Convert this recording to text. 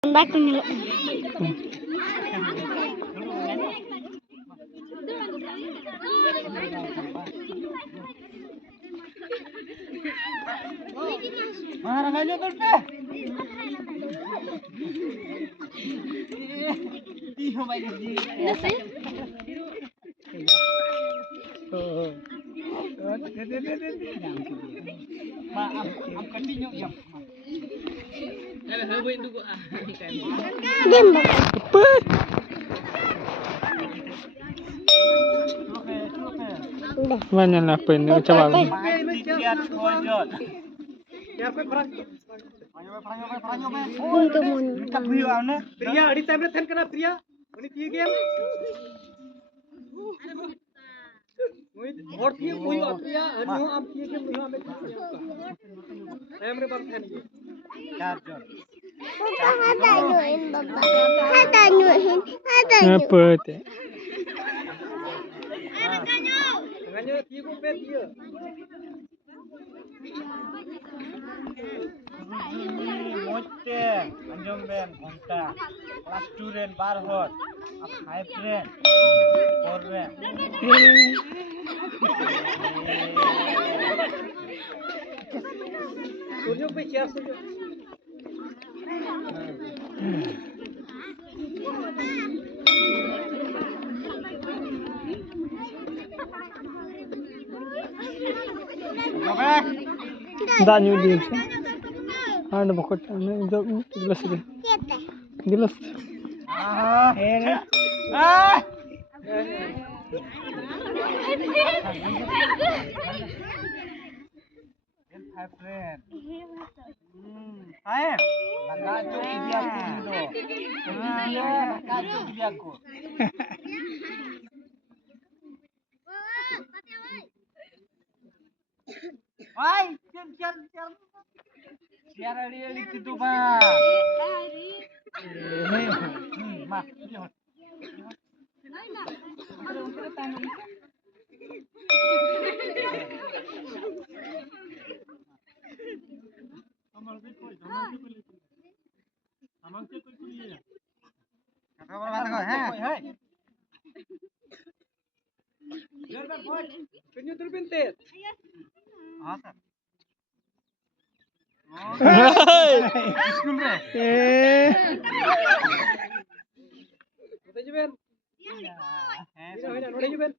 Back niyo. Maharanganyo golpe. Iyo ba di. Ma am continue yam. Habay dugo ah. Dimba. Put. Mana lah pen ni macam mana? Bunga mo. Priya, ini time ren kana Priya. Ini tie game. और tie कोई Priya, no am tie game no am. Time रे बम थन. चार जन. Hata nyuhin baba. Hata nyuhin. Apa tu? Ganyo tie ko pe tie. मोटे Anjum Ben घंटा class 2 rain 12 हर अब 5 rain 4 rain सूर्य पे क्या सूर्य Dah new deal sih. Ada bukot, ada jelas dia. Jelas. Ah, friend. Hai. Nakajo kibiako dito. Nakajo kibiako. Hai, jam. Biar ali itu mah. Mah, lihat. School में बताइए Ben